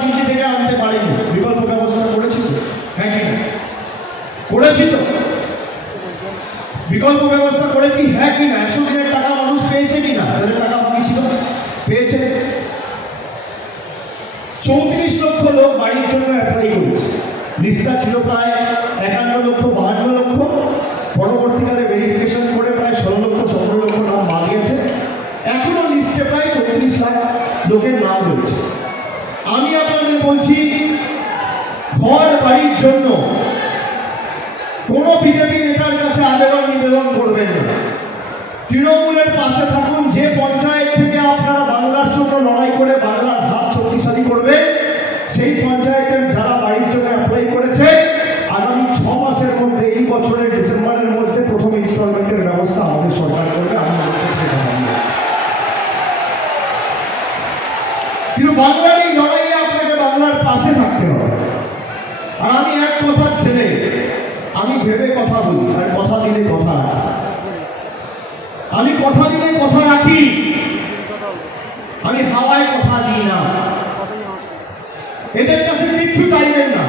দিল্লি থেকে আনতে পারেনি, বিকল্প ব্যবস্থা করেছি তো, হ্যাঁ কি না করেছি তো, বিকল্প ব্যবস্থা করেছি হ্যাঁ কি না। 100 দিনের টাকা মানুষ পেয়েছে কিনা, তাদের টাকা বাকি ছিল পেয়েছে। 34 লক্ষ লোক বাড়ির জন্য অ্যাপ্লাই করেছে, লিস্টটা ছিল প্রায় 51 লক্ষ 52 লক্ষ, পরবর্তীকালে ভেরিফিকেশন করে প্রায় 16 লক্ষ 17 লক্ষ নাম বাদ গেছে, এখনো লিস্টে প্রায় 34 লাখ লোকের নাম রয়েছে। আমি আপনাদের বলছি, ঘর বাড়ির জন্য কোনো বিজেপি নেতার কাছে আবেদন নিবেদন করবেন না, তৃণমূলের পাশে থাকুন। যে পঞ্চায়েত থেকে আপনারা বাংলার জন্য লড়াই করে বাংলার হাত শক্তিশালী করবে, সেই পঞ্চায়েতের যারা বাড়ির জন্য অ্যাপ্লাই করেছে, আগামী 6 মাসের মধ্যে, এই বছরের ডিসেম্বরের মধ্যে প্রথম ইনস্টলমেন্টের ব্যবস্থা আমাদের সরকার করবে। কিন্তু বাংলার এই লড়াইয়ে আপনাকে বাংলার পাশে থাকতে হবে। আর আমি এক কথার ছেলে, আমি ভেবে কথা বলি, আর কথা দিলে কথা রাখি। আমি কথা দিলে কথা রাখি, আমি হাওয়ায় কথা দিই না। এদের কাছে কিচ্ছু চাইবেন না।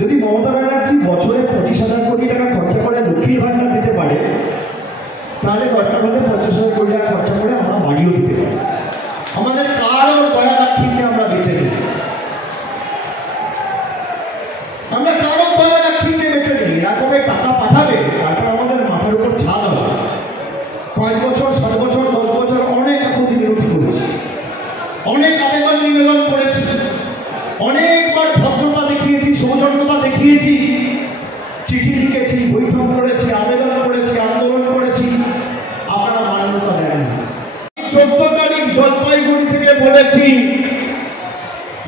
যদি মমতা ব্যানার্জি বছরে 25,000 কোটি টাকা খরচা করে লক্ষ্মীর ভান্ডার দিতে পারে, তাহলে দরকার হলে 50,000 কোটি টাকা খরচা করে আমরা বাড়িও দিতে পারি। আমাদের কারো দয়া দাক্ষিণ্যে আমরা বেঁচে নেই, আমরা কারো দয়া দাক্ষিণ্যে বেঁচে নেই। এরকমই টাকা পাঠাবে, তারপর আমাদের মাথার উপর ছাদ হবে। 5 বছর 7 বছর 10 বছর অনেক আপত্তি বিরোধী করেছি, অনেক আবেদন নিবেদন করেছি, অনেকবার ভদ্রতা দেখিয়েছি, সৌজন্যতা দেখিয়েছি, চিঠি লিখেছি, বৈঠক করেছি, আবেদন করেছি, আন্দোলন করেছি, আপনারা মান্যতা দেন। 14 তারিখ জলপাইগুড়ি থেকে বলেছি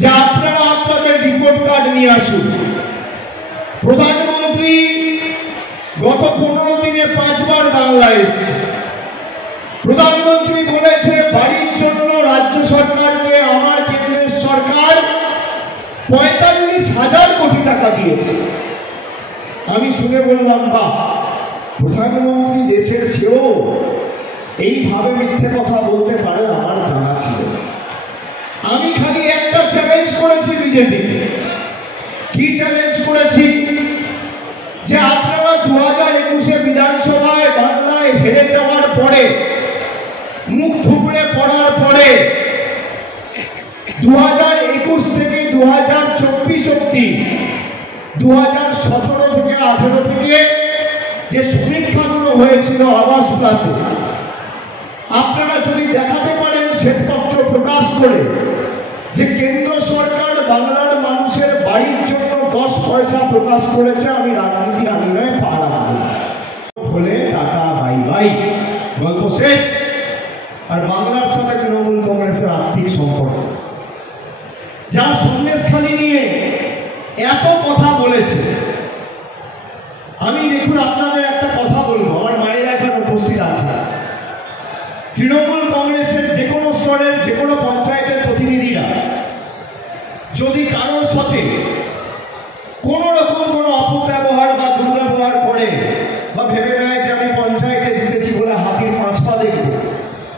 যে আপনারা আপনাদের রিপোর্ট কার্ড নিয়ে আসুন। প্রধানমন্ত্রী গত 15 দিনে 5 বার বাংলায় এসেছে। প্রধানমন্ত্রী বলেছে বাড়ির জন্য রাজ্য সরকারকে আমার কেন্দ্রের সরকার 45,000 কোটি টাকা দিয়েছে। আমি শুনে বললাম, বাহ, প্রধানমন্ত্রী দেশের সেও এইভাবে মিথ্যে কথা বলতে পারেন, আমার জানা ছিল। আমি খালি একটা চ্যালেঞ্জ করেছি বিজেপিকে। কি চ্যালেঞ্জ করেছি? যে আপনারা 2021-এ বিধানসভায় বাংলায় হেরে যাওয়ার পরে, মুখ থুবড়ে পড়ার পরে, 2021 থেকে 2024 অব্দি, 2017 থেকে 18 থেকে যে সমীক্ষাগুলো হয়েছিল আবাস প্লাসে, আপনারা যদি দেখাতে পারেন শ্বেতপত্র প্রকাশ করে যে কেন্দ্র সরকার বাংলার মানুষের বাড়ির জন্য 10 পয়সা প্রকাশ করেছে, আমি রাজনীতি আমি নয় পাড়া বলে টাটা বাই বাই, গল্প শেষ। আর বাংলার সাথে তৃণমূল কংগ্রেসের আর্থিক সম্পর্ক, যা সন্দেশখালি নিয়ে এত কথা বলেছে, আমি দেখুন আপনাদের একটা কথা বলবো, আমার মায়েরা এখন উপস্থিত আছে। তৃণমূল কংগ্রেসের যে কোনো স্তরের যে কোনো পঞ্চায়েতের প্রতিনিধিরা যদি কারোর সাথে কোনো রকম কোনো অপব্যবহার বা দুর্ব্যবহার করে, বা ভেবে নেয় যে আমি পঞ্চায়েতে জিতেছি বলে হাতির 5 পা দেখব,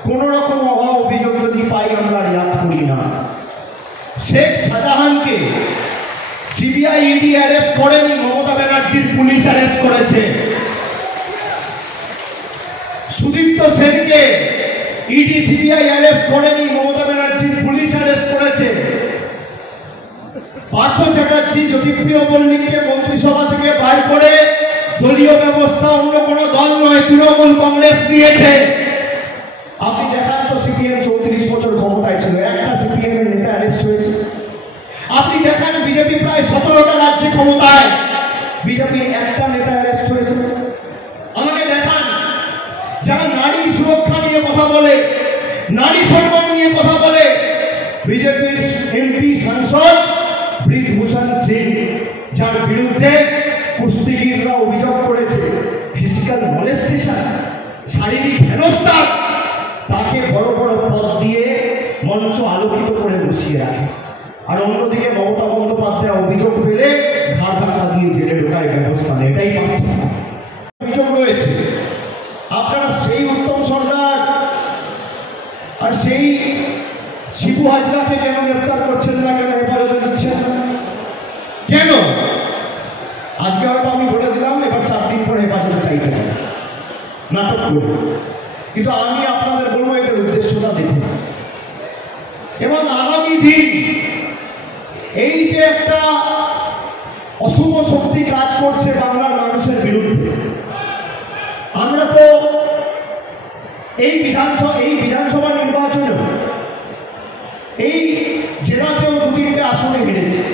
কোন রকম অভাব অভিযোগ যদি পাই, আমরা রিয়াক্ট করি না। শেখ শাহজাহানকে সিবিআই ইডি অ্যারেস্ট করেনি, মমতা ব্যানার্জির পুলিশ অ্যারেস্ট করেছে। সুদীপ্ত সেনকে ইডি সিবিআই অ্যারেস্ট করেনি, মমতা ব্যানার্জির পুলিশ অ্যারেস্ট করেছে। পার্থ চ্যাটার্জি জ্যোতিপ্রিয় মল্লিককে মন্ত্রিসভা থেকে বার করে দলীয় ব্যবস্থা, অন্য কোনো দল নয়, তৃণমূল কংগ্রেস দিয়েছে। আপনি দেখান তো, সিপিএম 34 বছর ক্ষমতায় ছিল, একটা সিপিএম এর নেতা অ্যারেস্ট হয়েছে? আপনি দেখান বিজেপি প্রায় 17টা রাজ্যে ক্ষমতায়, বিজেপির একটা নেতা অ্যারেস্ট হয়েছে? আমাকে দেখান যারা নারী সুরক্ষা নিয়ে কথা বলে, নারী সম্মান নিয়ে কথা বলে, বিজেপির এমপি সাংসদ ব্রিজভূষণ সিং, যার বিরুদ্ধে কুস্তিগিররা অভিযোগ করেছে ফিজিক্যাল মলেস্টেশন, শারীরিক হেনস্থা, তাকে বড় বড় পদ দিয়ে মঞ্চ আলোকিত করে বসিয়ে রাখে। আর অন্যদিকে মমতা বন্দ্যোপাধ্যায় অভিযোগ পেলে ঘাড় ধাক্কা দিয়ে জেলে ঢোকায়, ব্যবস্থা নেই। এটাই পার্থক্য। অভিযোগ রয়েছে, আপনারা সেই উত্তম সরকার আর সেই শিবু হাজরাকে কেন গ্রেপ্তার করছেন না, কেন হেফাজতে কেন? আজকে হয়তো আমি বলে দিলাম, এবার 4 দিন পরে হেফাজতে চাইতে হবে, নাটক করবো। কিন্তু আমি আপনাদের বলবো এদের উদ্দেশ্যটা দেখুন। এবং আগামী দিন এই যে একটা অশুভ শক্তি কাজ করছে বাংলার মানুষের বিরুদ্ধে, আমরা তো এই বিধানসভা নির্বাচনে এই জেলাতেও 2-3টে আসনে হেরেছে।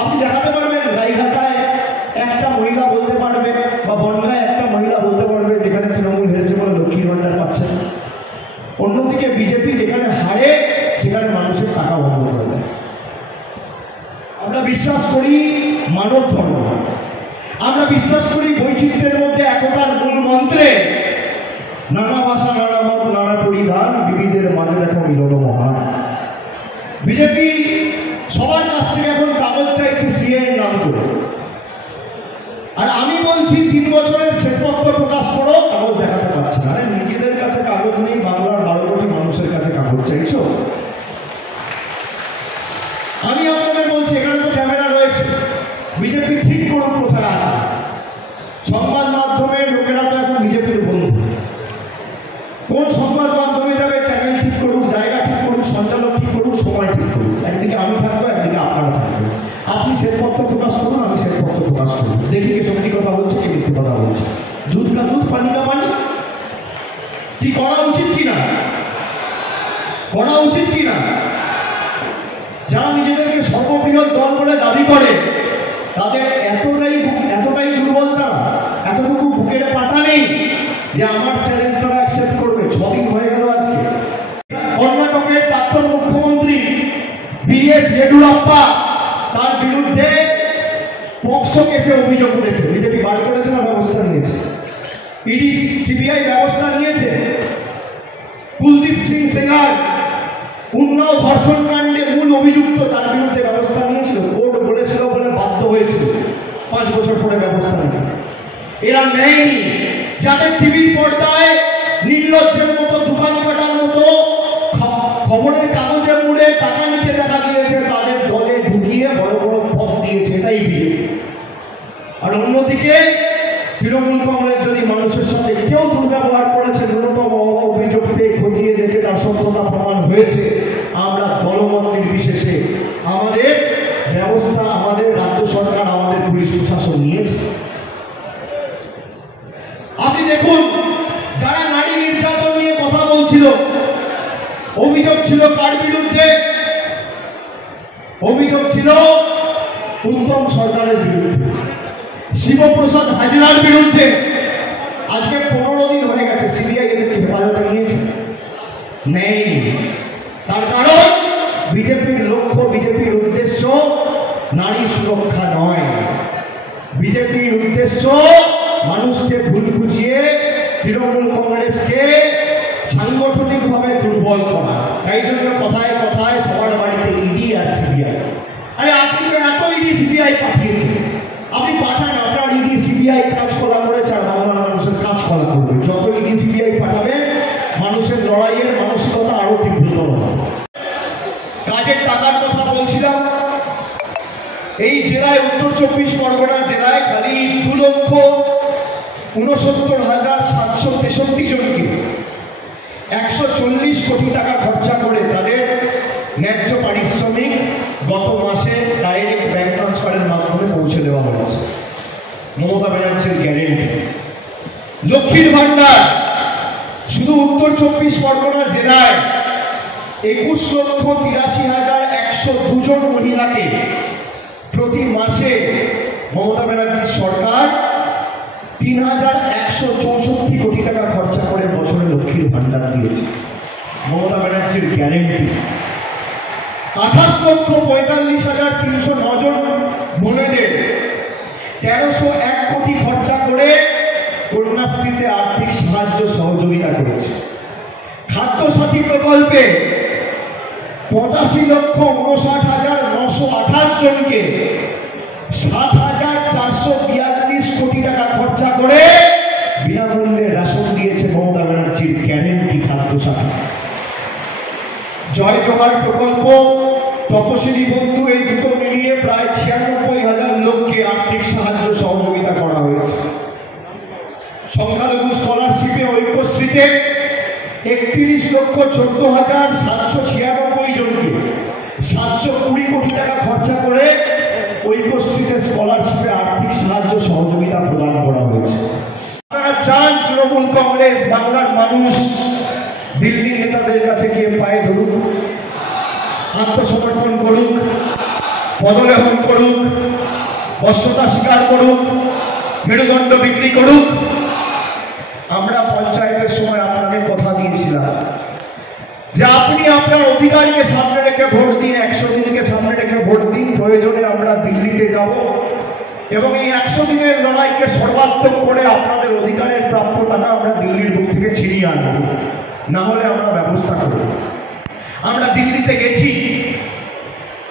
আপনি দেখাতে পারবেন গাইঘাটায় একটা মহিলা বলতে পারবে, বা বনগাঁয় একটা মহিলা বলতে পারবে যেখানে তৃণমূল হেরেছে বলে লক্ষ্মীর ভান্ডার পাচ্ছে না। অন্যদিকে বিজেপি যেখানে হারে সেখানে মানুষের টাকা বন্ধ করে দেয়। আমরা বিশ্বাস করি মানব ধর্ম, আমরা বিশ্বাস করি বৈচিত্র্যের মধ্যে একতার মূল মন্ত্রে নানা ভাষা, নানা মত, নানা পরিধান, বিবিধের মাঝে দেখো মিলন মহান। বিজেপি সবার কাছ থেকে এখন কাগজ চাইছে সিএ এর নাম করে। আর আমি বলছি 3 বছরের শ্বেতপত্র প্রকাশ করো, কাগজ দেখাতে পারছে না। আরে নিজেদের কাছে কাগজ নেই, বাংলার 12 কোটি মানুষের কাছে কাগজ চাইছো। আমি আপনাদের বলছি, এখানে তো ক্যামেরা রয়েছে, বিজেপি ঠিক করুন কোথায় আসে। সংবাদ মাধ্যমের লোকেরা তো এখন বিজেপির বন্ধু। কোন সংবাদ মাধ্যমে যাবে, চ্যানেল ঠিক করুক, জায়গা ঠিক করুক, সঞ্চালক ঠিক করুক, সময় ঠিক করুক। একদিকে আমি থাকবো, একদিকে আপনারা থাকবেন। আপনি শ্বেতপত্র প্রকাশ করুন, আমি শ্বেতপত্র প্রকাশ করুন। দেখি কে সত্যি কথা বলছে, কে মিথ্যে কথা বলছে। দুধ কা দুধ, পানি কা পানি। কি করা উচিত কিনা, করা উচিত কিনা? যারা নিজেদেরকে সর্ববৃহৎ দল বলে দাবি করে, তাদের এতটাই দুর্বলতা, এতটুকু বুকের পাটা নেই যে আমার চ্যালেঞ্জ তারা অ্যাকসেপ্ট করবে। 6 দিন হয়ে গেল আজকে। কর্ণাটকের প্রাক্তন মুখ্যমন্ত্রী বিএস ইয়েডুরাপ্পা, তার বিরুদ্ধে পক্সো কেসে অভিযোগ উঠেছে। বিজেপি বার করেছে না ব্যবস্থা নিয়েছে, ইডি সিবিআই ব্যবস্থা নিয়েছে। কুলদীপ সিং সেঙ্গার উন্নাও ধর্ষণ কাণ্ডে মূল অভিযুক্ত, তার বিরুদ্ধে ব্যবস্থা নিয়েছিল। কোর্ট বলেছিল বলে বাধ্য হয়েছিল 5 বছর পরে ব্যবস্থা নিতে। এরা নেয়নি। যাদের টিভির পর্দায় নির্লজ্জের মতো, দোকান কাটার মতো খবরের কাগজে মুড়ে টাকা নিতে দেখা গিয়েছে, তাদের দলে ঢুকিয়ে বড় বড় পদ দিয়েছে। এটাই বিজেপি। আর অন্যদিকে তৃণমূল কংগ্রেস যদি মানুষের সাথে কেউ দুর্ব্যবহার করেছে, ন্যূনতম অভিযোগ পেয়ে খতিয়ে দেখে তার সত্যতা প্রমাণ হয়েছে, আমরা দলমত নির্বিশেষে আমাদের ব্যবস্থা, আমাদের রাজ্য সরকার, আমাদের পুলিশ প্রশাসন নিয়েছে। আপনি দেখুন, যারা নারী নির্যাতন নিয়ে কথা বলছিল, অভিযোগ ছিল কার বিরুদ্ধে? অভিযোগ ছিল উত্তম সরকারের বিরুদ্ধে, শিবপ্রসাদ হাজরার বিরুদ্ধে। আজকে 15 দিন হয়ে গেছে, সিবিআই এদেরকে হেফাজতে নিয়েছে, নেই। তার কারণ বিজেপির লক্ষ্য, বিজেপির উদ্দেশ্য নারী সুরক্ষা নয়। বিজেপির উদ্দেশ্য মানুষকে ভুল বুঝিয়ে তৃণমূল কংগ্রেসকে সাংগঠনিকভাবে দুর্বল করা। তাই জন্য কথায় কথায় সবার বাড়িতে ইডি আর সিবিআই। আরে আপনি তো এত ইডি সিবিআই পাঠিয়েছেন, আপনি পাঠান, আপনার ইডি সিবিআই কাজ করা করেছে, আর বাংলার মানুষের কাজ করা করবে। যত ইডি সিবিআই পাঠাবে, মানুষের লড়াইয়ের মানসিকতা আরো তীব্রতর হবে। কাজের টাকার কথা বলছিলাম, এই জেলায়, উত্তর 24 পরগনা জেলায় খালি 2,69,763 জনকে 140 কোটি টাকা খরচা করে তাদের ন্যায্য পারিশ্রমিক গত মাসে ডাইরেক্ট ব্যাংক ট্রান্সফারের মাধ্যমে পৌঁছে দেওয়া হয়েছে। মমতা ব্যানার্জির গ্যারেন্টি। লক্ষ্মীর ভান্ডার শুধু উত্তর 24 পরগনা জেলায় 21,83,102 জন মহিলাকে প্রতি মাসে মমতা ব্যানার্জির সরকার 3,164 কোটি টাকা খরচা করে বছরে লক্ষ্মীর ভান্ডার দিয়েছে। মমতা ব্যানার্জির গ্যারেন্টি। 28,45,309 জন বোনেদের 1,301 কোটি খরচা করে কন্যাশ্রীতে আর্থিক সাহায্য সহযোগিতা করেছে। খাদ্যসাথী প্রকল্পে 85,59,928 জনকে 7,442 কোটি টাকা খরচা করে বিনামূল্যে রেশন দিয়েছে মমতা ব্যানার্জির গ্যারেন্টি খাদ্যসাথী। জয় জোহার প্রকল্প, তপশিলি বন্ধু, এই দুটো মিলিয়ে প্রায় 96,000 ৩৯,১৪,৭৯৬ জনকে ৭২০ কোটি টাকা খরচা করে ঐক্যশ্রীতে স্কলারশিপে আর্থিক সাহায্য সহযোগিতা প্রদান করা হয়েছে। আপনারা চান তৃণমূল কংগ্রেস বাংলার মানুষ দিল্লির নেতাদের কাছে গিয়ে পায়ে ধরুক, আত্মসমর্পণ করুক, পদলেহন করুক, বশ্যতা স্বীকার করুক, মেরুদণ্ড বিক্রি করুক। আমরা পঞ্চায়েতের সময় আপনাকে কথা দিয়েছিলাম যে আপনি আপনার অধিকারকে সামনে রেখে ভোট দিন, ১০০ দিনকে সামনে রেখে ভোট দিন। প্রয়োজনে আমরা দিল্লিতে যাব এবং এই ১০০ দিনের লড়াইকে সর্বাত্মক করে আপনাদের অধিকারের প্রাপ্য টাকা আমরা দিল্লির বুক থেকে ছিনিয়ে আনব, না হলে আমরা ব্যবস্থা করব। আমরা দিল্লিতে গেছি,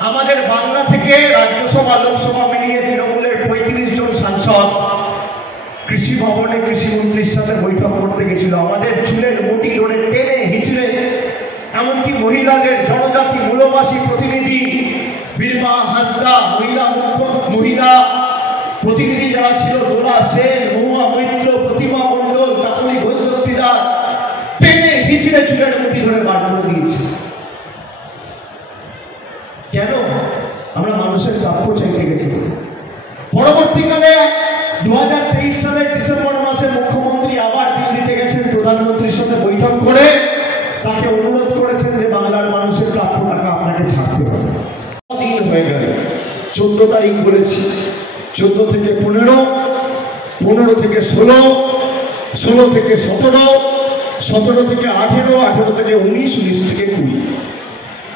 আমাদের বাংলা থেকে রাজ্যসভা লোকসভা মিলিয়ে তৃণমূলের ৩৫ জন সাংসদ কৃষি ভবনে কৃষিমন্ত্রীর সাথে বৈঠক করতে গেছিল। আমাদের চুলের মুঠি ধরে টেনে হিচড়ে, এমনকি মহিলাদের জনজাতি মূলবাসী প্রতিনিধি বীরমা হাসদা, মহিলা প্রতিনিধি যারা ছিল, দোলা সেন, মহুয়া মৈত্র, প্রতিমা মণ্ডল, কাকলি ঘোষ দস্তিদার, টেনে হিচড়ে চুলের মুঠি ধরে বার করে দিয়েছে। কেন? আমরা মানুষের প্রাপ্য চাইতে গেছি। পরবর্তীকালে 2023 সালের ডিসেম্বর মাসে মুখ্যমন্ত্রী আবার দিল্লিতে গেছেন, প্রধানমন্ত্রীর সাথে বৈঠক করে তাকে অনুরোধ করেছেন যে বাংলার মানুষের প্রাপ্য টাকা আপনাকে ছাড়তে হবে। দিন হয়ে গেল, 14 তারিখ বলেছি, 14 থেকে 15, 15 থেকে 16, 16 থেকে 17, 17 থেকে 18, 18 থেকে 19, 19 থেকে 20,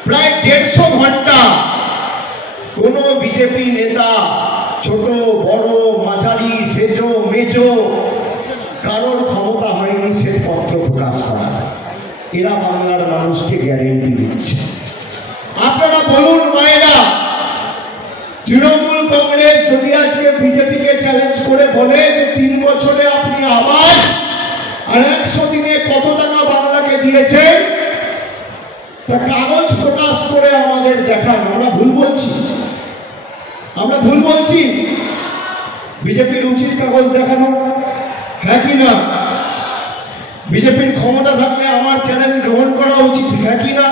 প্রায় 150 ঘন্টা কোন বিজেপি নেতা, ছোট বড় মাঝারি সেজো মেজো, কারোর ক্ষমতা হয়নি শ্বেতপত্র প্রকাশ করা। এরা বাংলার মানুষকে গ্যারেন্টি দিচ্ছে। আপনারা বলুন মায়েরা, তৃণমূল কংগ্রেস যদি আজকে বিজেপিকে চ্যালেঞ্জ করে বলে যে 3 বছরে আপনি আবাস আর 100 দিনে কত টাকা বাংলাকে দিয়েছেন, তা কাগজ প্রকাশ করে আমাদের দেখান। আমরা ভুল বলছি? আমরা ভুল বলছি? বিজেপির উচিত কাগজ দেখানো, হ্যাঁ কি না? বিজেপির ক্ষমতা থাকলে আমার চ্যালেঞ্জ গ্রহণ করা উচিত, হ্যাঁ কি না?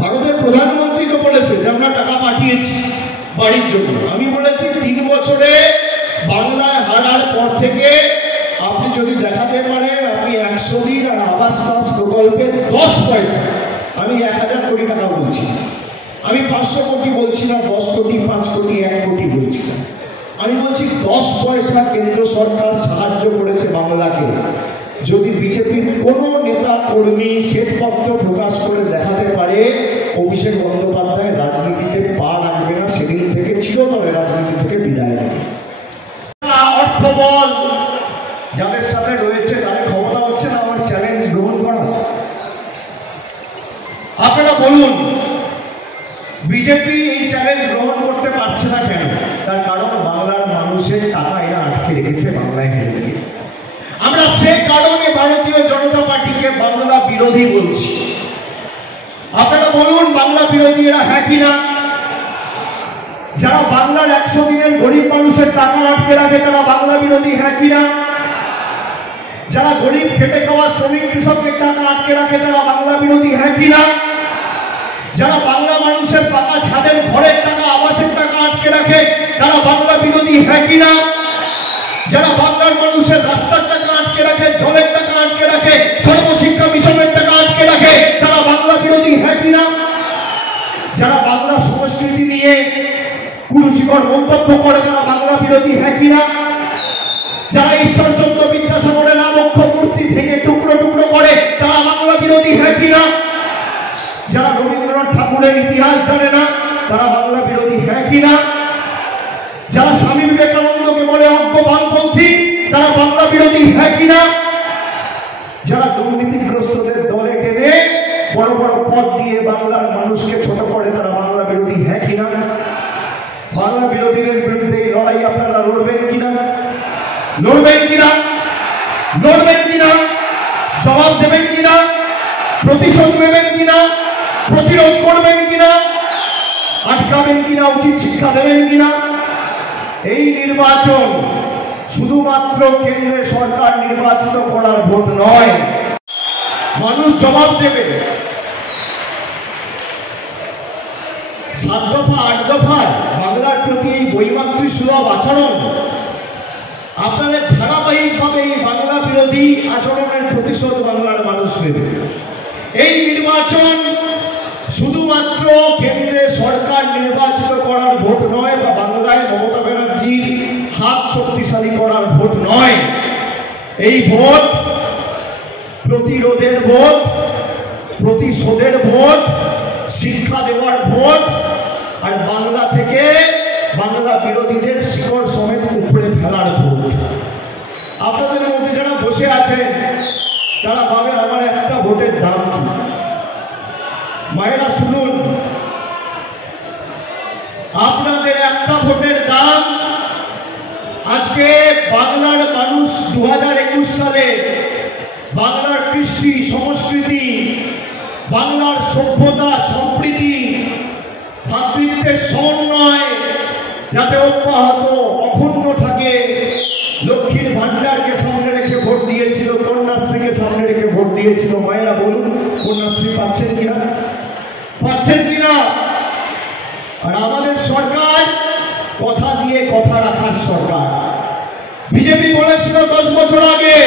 ভারতের প্রধানমন্ত্রী তো বলেছে যে আমরা টাকা পাঠিয়েছি বাড়ির জন্য। আমি বলেছি 3 বছরে বাংলায় হারার পর থেকে আপনি যদি দেখাতে পারেন আপনি 100 দিন আর আবাস পাস প্রকল্পে 10 পয়সা, আমি 1000 কোটি টাকা বলছি, আমি 500 কোটি বলছি না, 10 কোটি, 5 কোটি, 1 কোটি বলছি না, আমি বলছি 10 পয়সা কেন্দ্র সরকার সাহায্য করেছে বাংলাকে। যদি বিজেপির কোনো নেতা কর্মী শ্বেতপত্র প্রকাশ করে দেখাতে পারে, অভিষেক বন্দ্যোপাধ্যায় রাজনীতিতে পা রাখবে না, সেদিন থেকে চিরতরে রাজনীতি থেকে বিদায় নেবে। অর্থবল যাদের সাথে রয়েছে তাদের ক্ষমতা হচ্ছে না আমার চ্যালেঞ্জ গ্রহণ করা। আপনারা বলুন বিজেপি এই চ্যালেঞ্জ গ্রহণ করতে পারছে না কেন? তার কারণ বাংলার মানুষের টাকা এরা আটকে রেখেছে বাংলায় হেরে গিয়ে। আমরা সে কারণে ভারতীয় জনতা পার্টিকে বাংলা বিরোধী বলছি। আপনারা বলুন বাংলা বিরোধী এরা, হ্যাঁ কি না? যারা বাংলার 100 দিনের গরিব মানুষের টাকা আটকে রাখে তারা বাংলা বিরোধী, হ্যাঁ কি না? যারা গরিব খেটে খাওয়া শ্রমিক কৃষকের টাকা আটকে রাখে তারা বাংলা বিরোধী, হ্যাঁ কি না? যারা বাংলা মানুষের পাকা ছাদের ঘরের টাকা, আবাসের টাকা আটকে রাখে তারা বাংলা বিরোধী, হ্যাঁ কি না? যারা বাংলার মানুষের রাস্তার টাকা আটকে রাখে, জলের টাকা আটকে রাখে, সর্বশিক্ষা মিশনের টাকা আটকে রাখে তারা বাংলা বিরোধী, হ্যাঁ কি না? যারা বাংলা সংস্কৃতি নিয়ে কুরুচিকর মন্তব্য করে তারা বাংলা বিরোধী, হ্যাঁ কি না? যারা ঈশ্বরচন্দ্র বিদ্যাসাগরের আবক্ষ মূর্তি ভেঙে টুকরো টুকরো করে তারা বাংলা বিরোধী, হ্যাঁ কি না? যারা রবীন্দ্রনাথ ঠাকুরের ইতিহাস জানে না তারা বাংলা বিরোধী, হ্যাঁ কি না? যারা স্বামী বিবেকানন্দকে বলে অজ্ঞ বামপন্থী তারা বাংলা বিরোধী, হ্যাঁ কি না? যারা দুর্নীতিগ্রস্তদের দলে টেনে বড় বড় পদ দিয়ে বাংলার মানুষকে ছোট করে তারা বাংলা বিরোধী, হ্যাঁ কি না? বাংলা বিরোধীদের বিরুদ্ধে এই লড়াই আপনারা লড়বেন কিনা? লড়বেন কিনা? লড়বেন কিনা? জবাব দেবেন কিনা? প্রতিশোধ নেবেন কিনা? প্রতিরোধ করবেন কিনা? আটকাবেন কিনা? উচিত শিক্ষা দেবেন কিনা? এই নির্বাচন শুধুমাত্র কেন্দ্রের সরকার নির্বাচিত করার ভোট নয়। মানুষ জবাব দেবে। 7 দফা 8 দফায় বাংলার প্রতি এই বৈমাতৃ সুলভ আচরণ, আপনাদের ধারাবাহিকভাবে এই বাংলা বিরোধী আচরণের প্রতিশোধ বাংলার মানুষ নেবে। এই নির্বাচন শুধুমাত্র কেন্দ্রে সরকার নির্বাচিত করার ভোট নয়, বা বাংলায় মমতা ব্যানার্জির হাত শক্তিশালী করার ভোট নয়। এই ভোট প্রতিরোধের ভোট, প্রতিশোধের ভোট, শিক্ষা দেওয়ার ভোট, আর বাংলা থেকে বাংলা বিরোধীদের শিকড় সমেত উপরে ফেলার ভোট। আপনাদের মধ্যে যারা বসে আছেন তারা ভাবে আমার একটা ভোটের দাম কি? মায়েরা শুনুন, আপনাদের একটা ভোটের দাম আজকে বাংলার মানুষ 2021 সালে বাংলার কৃষ্টি সংস্কৃতি, বাংলার সভ্যতা সম্প্রীতি, ভাতৃত্বের সমন্বয় যাতে অব্যাহত অক্ষুণ্ণ থাকে, লক্ষ্মীর ভান্ডারকে সামনে রেখে ভোট দিয়েছিল, কন্যাশ্রীকে সামনে রেখে ভোট দিয়েছিল। মায়েরা বলুন, কন্যাশ্রী পাচ্ছেন কিনা? পাচ্ছেন কিনা? আর আমাদের সরকার কথা দিয়ে কথা রাখার সরকার। বিজেপি বলেছিল 10 বছর আগে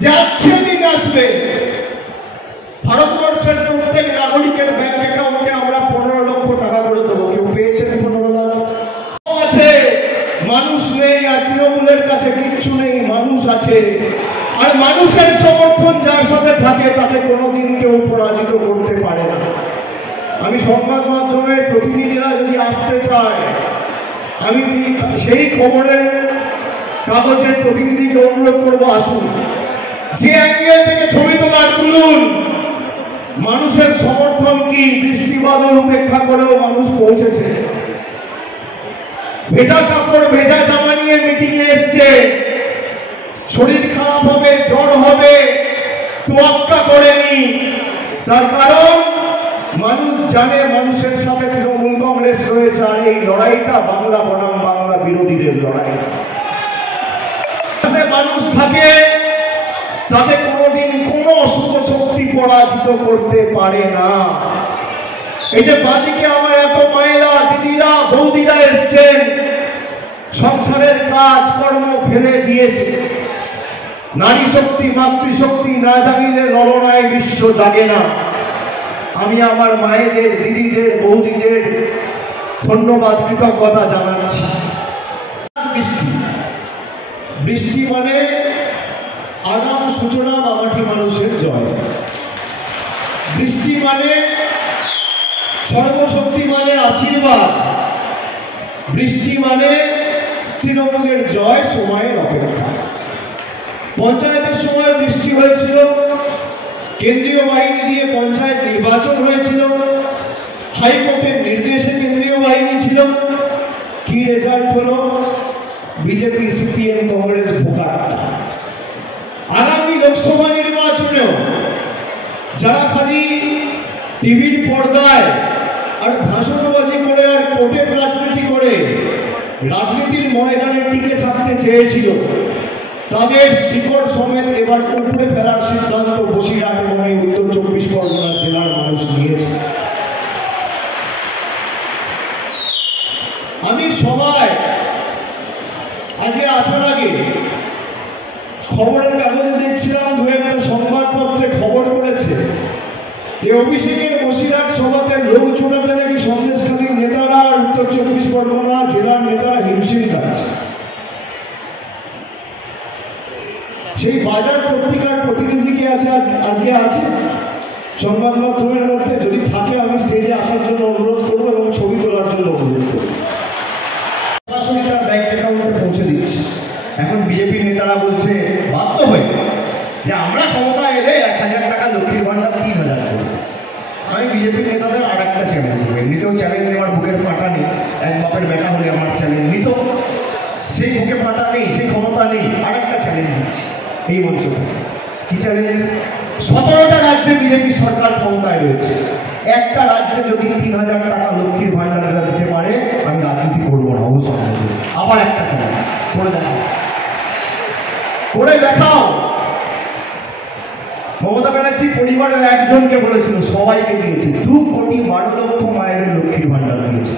যে আসছে দিন আসবে, ভারতবর্ষের প্রত্যেক নাগরিকের ব্যাংক অ্যাকাউন্টে আমরা 15 লক্ষ টাকা করে দেবো। কেউ পেয়েছেন 15 লাখ? আছে, মানুষ নেই, আর তৃণমূলের কাছে কিচ্ছু নেই, মানুষ আছে। আর মানুষের সমর্থন যার সাথে থাকে তাকে কোনোদিন কেউ পরাজিত করতে পারে না। আমি সংবাদ মাধ্যমের প্রতিনিধিরা যদি আসতে চায়, আমি সেই খবরের কাগজের প্রতিনিধিকে অনুরোধ করবো, আসুন, যে অ্যাঙ্গেল থেকে ছবি তোলার তুলুন। মানুষের সমর্থন কি? বৃষ্টি বাদল উপেক্ষা করেও মানুষ পৌঁছেছে। ভেজা কাপড় ভেজা জামা নিয়ে মিটিং এ এসছে, শরীর খারাপ হবে, জ্বর হবে, তোয়াক্কা করেনি। তার কারণ মানুষ জানে মানুষের সাথে তৃণমূল কংগ্রেস রয়েছে, আর এই লড়াইটা বাংলা বনাম বাংলা বিরোধীদের লড়াই। মানুষ থাকে তাতে কোনোদিন কোনো অশুভ শক্তি পরাজিত করতে পারে না। এই যে বাদিকে আমার এত মায়েরা, দিদিরা, বৌদিরা এসছেন, সংসারের কাজ কর্ম ফেলে দিয়েছে। নারী শক্তি, মাতৃশক্তি না জাগিলে লড়াই বিশ্ব জাগে না। আমি আমার মায়েদের, দিদিদের, বৌদিদের ধন্যবাদ, কৃতজ্ঞতা জানাচ্ছি। বৃষ্টি, বৃষ্টি মানে আগাম সূচনা, মামাটি মানুষের জয়। বৃষ্টি মানে সর্বশক্তিমানের আশীর্বাদ। বৃষ্টি মানে তৃণমূলের জয়, সময়ের অপেক্ষা। পঞ্চায়েতের সময় বৃষ্টি হয়েছিল, কেন্দ্রীয় বাহিনী দিয়ে পঞ্চায়েত নির্বাচন হয়েছিল, হাইকোর্টের নির্দেশে কেন্দ্রীয় বাহিনী ছিল। কি রেজাল্ট হলো? বিজেপি, সিপিএম, কংগ্রেস ভোকারটা। আগামী লোকসভা নির্বাচনেও যারা খালি টিভির পর্দায় আর ভাষণবাজি করে আর কোর্টের রাজনীতি করে রাজনীতির ময়দানে টিকে থাকতে চেয়েছিল, তাদের শিকড় সমেত এবার উপরে ফেলার সিদ্ধান্ত বসিরহাট এবং এই উত্তর 24 পরগনা জেলার মানুষ নিয়েছে। আমি সবাই আজকে আসার আগে খবরের কাগজে দেখছিলাম, দু একটা সংবাদপত্রে খবর করেছে যে অভিষেকের বসিরহাট সভাতে লোক জোটাতে নাকি সন্দেশখালীর নেতারা আর উত্তর 24 পরগনা জেলার নেতারা হিমশিম খাচ্ছে। সেই বাজার পত্রিকার প্রতিনিধি কি আছে আজকে আছে সংবাদ মাধ্যমের মধ্যে? যদি থাকে আমি স্টেজে আসার জন্য অনুরোধ করবো এবং ছবি তোলার জন্য অনুরোধ করবো। সরাসরি তার ব্যাংক অ্যাকাউন্টে পৌঁছে দিচ্ছে। এখন বিজেপির নেতারা বলছে বাধ্য হয়ে যে আমরা ক্ষমতা এলে 1000 টাকা লক্ষ্মীর ভান্ডার 3000 করবো। আমি বিজেপির নেতাদের আর একটা চ্যালেঞ্জ দেবো। এমনিতেও চ্যালেঞ্জ নেওয়ার বুকের পাটা নেই, এক বাপের বেটা হলে আমার চ্যালেঞ্জ নিত, সেই বুকে পাটা নেই, সেই ক্ষমতা নেই। আর একটা চ্যালেঞ্জ দিচ্ছি এই মঞ্চ থেকে। কি চ্যালেঞ্জ? 17টা রাজ্যে বিজেপি সরকার ক্ষমতায় রয়েছে, একটা রাজ্যে যদি 3000 টাকা লক্ষ্মীর ভান্ডারেরা দিতে পারে, আমি রাজনীতি করবো না, অবশ্যই। আবার একটা চ্যালেঞ্জ করে দেখাও, করে দেখাও। পরিবারের একজনকে বলেছিল, সবাইকে দিয়েছে 2,12,00,000 মায়েদের লক্ষ্মীর ভান্ডার দিয়েছে।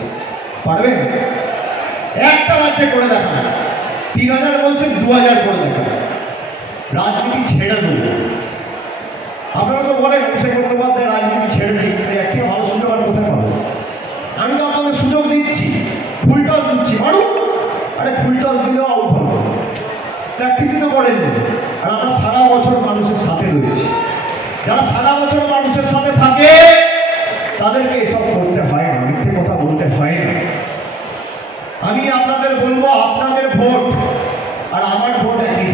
পারবেন? একটা রাজ্যে করে দেখা, 3,000 বলছেন 2,000 করে দেখা। রাজনীতি ছেড়ে দেবো। আপনারা তো বলেন অভিষেক বন্দ্যোপাধ্যায় রাজনীতি ছেড়ে দিই, একটি ভালো সুযোগ আর কোথায় পাবো? আমি তো আপনাদের সুযোগ দিচ্ছি, ফুল টস দিচ্ছি, মারুন। আরে ফুল টস দিলেও আউট হবে, প্র্যাকটিসই তো করেননি। আর আমরা সারা বছর মানুষের সাথে রয়েছি। যারা সারা বছর মানুষের সাথে থাকে তাদেরকে এসব করতে হয় না, মিথ্যে কথা বলতে হয় না। আমি আপনাদের বলবো, আপনাদের ভোট আর আমার ভোট একই।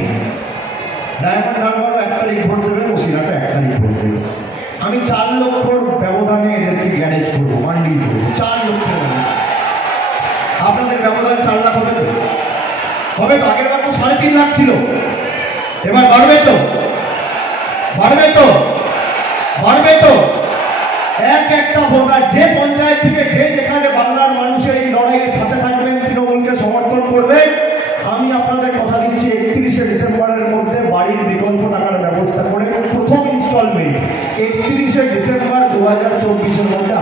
ডায়মন্ড হারবারও 1 তারিখ ভোট দেবে, বসিরহাটে 1 তারিখ ভোট দেবে। আমি 4 লক্ষর ব্যবধানে এদেরকে গ্যারেজ করবো, মান্ডি করবো। 4 লক্ষ। আপনাদের ব্যবধান 4 লাখ হবে তো? হবে তো? আগের বার তো 3.5 লাখ ছিল, এবার বাড়বে তো? বাড়বে তো? বাড়বে তো? একটা ভোটার যে পঞ্চায়েত থেকে যে যেখানে বাংলার মানুষের এই লড়াইয়ের সাথে থাকবেন, তৃণমূলকে সমর্থন করবেন, আমি আপনাদের কথা দিচ্ছি 31শে ডিসেম্বরের মধ্যে বাড়ির বিকল্প টাকার ব্যবস্থা করে প্রথম ইনস্টলমেন্ট 31শে ডিসেম্বর 2024-এর মধ্যে